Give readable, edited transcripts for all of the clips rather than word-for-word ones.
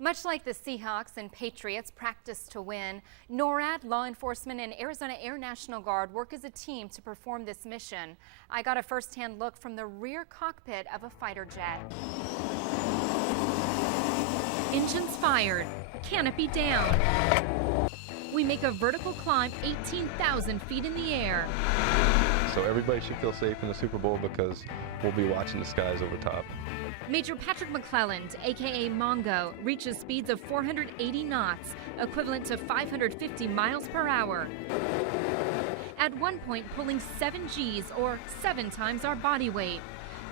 Much like the Seahawks and Patriots practice to win, NORAD, law enforcement, and Arizona Air National Guard work as a team to perform this mission. I got a first-hand look from the rear cockpit of a fighter jet. Engines fired, canopy down. We make a vertical climb 18,000 feet in the air. So everybody should feel safe in the Super Bowl because we'll be watching the skies over top. Major Patrick McClelland, aka Mongo, reaches speeds of 480 knots, equivalent to 550 miles per hour. At one point, pulling 7 Gs, or 7 times our body weight.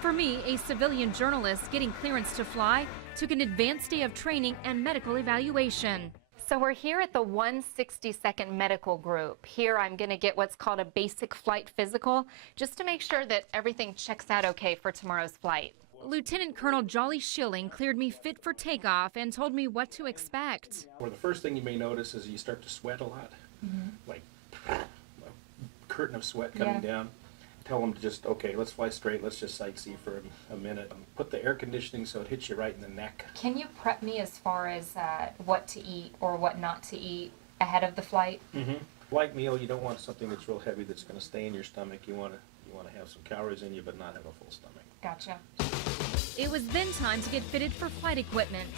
For me, a civilian journalist getting clearance to fly took an advanced day of training and medical evaluation. So we're here at the 162nd Medical Group. Here I'm going to get what's called a basic flight physical, just to make sure that everything checks out okay for tomorrow's flight. Lieutenant Colonel Jolly Schilling cleared me fit for takeoff and told me what to expect. Well, the first thing you may notice is you start to sweat a lot, like a curtain of sweat coming down. Tell them to just, okay, let's fly straight, let's just sightsee for a minute. Put the air conditioning so it hits you right in the neck. Can you prep me as far as what to eat or what not to eat ahead of the flight? Light meal, you don't want something that's real heavy that's going to stay in your stomach. You want to have some calories in you but not have a full stomach. Gotcha. It was then time to get fitted for flight equipment.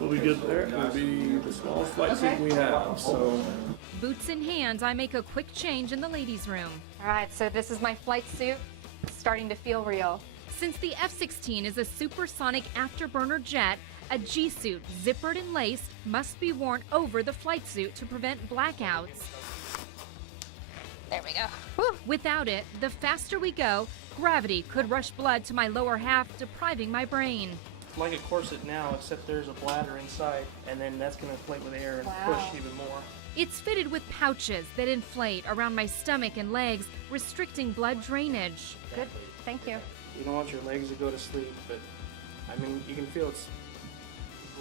We'll be good there. It'll be the smallest flight suit we have, so. Boots in hand, I make a quick change in the ladies' room. All right, so this is my flight suit. It's starting to feel real. Since the F-16 is a supersonic afterburner jet, a G-suit, zippered and laced, must be worn over the flight suit to prevent blackouts. There we go. Whew. Without it, the faster we go, gravity could rush blood to my lower half, depriving my brain. It's like a corset now, except there's a bladder inside, and then that's going to inflate with air and push even more. It's fitted with pouches that inflate around my stomach and legs, restricting blood drainage. Good, thank you. You don't want your legs to go to sleep, but I mean, you can feel it's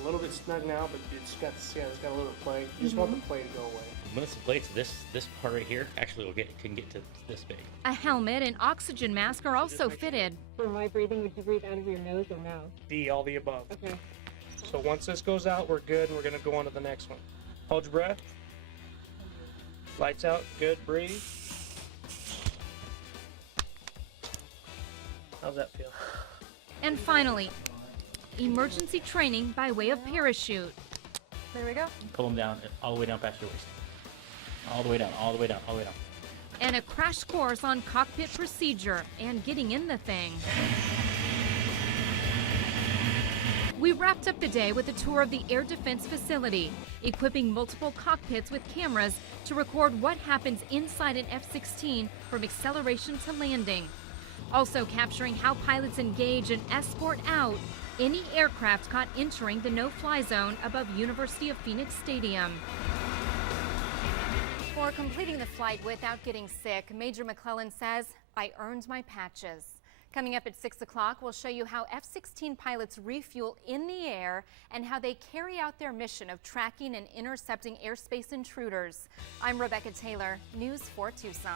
a little bit snug now, but it's got a little play. You just want the play to go away. Most of the plates, this part right here, actually can get to this big. A helmet and oxygen mask are also fitted. For my breathing, would you breathe out of your nose or mouth? D, all the above. Okay. So once this goes out, we're good, and we're going to go on to the next one. Hold your breath. Lights out. Good. Breathe. How's that feel? And finally, emergency training by way of parachute. There we go. Pull them down, all the way down past your waist. All the way down, all the way down, all the way down. And a crash course on cockpit procedure and getting in the thing. We wrapped up the day with a tour of the Air Defense Facility, equipping multiple cockpits with cameras to record what happens inside an F-16 from acceleration to landing. Also capturing how pilots engage and escort out any aircraft caught entering the no-fly zone above University of Phoenix Stadium. For completing the flight without getting sick, Major McClelland says, I earned my patches. Coming up at 6 o'clock, we'll show you how F-16 pilots refuel in the air and how they carry out their mission of tracking and intercepting airspace intruders. I'm Rebecca Taylor, News 4 Tucson.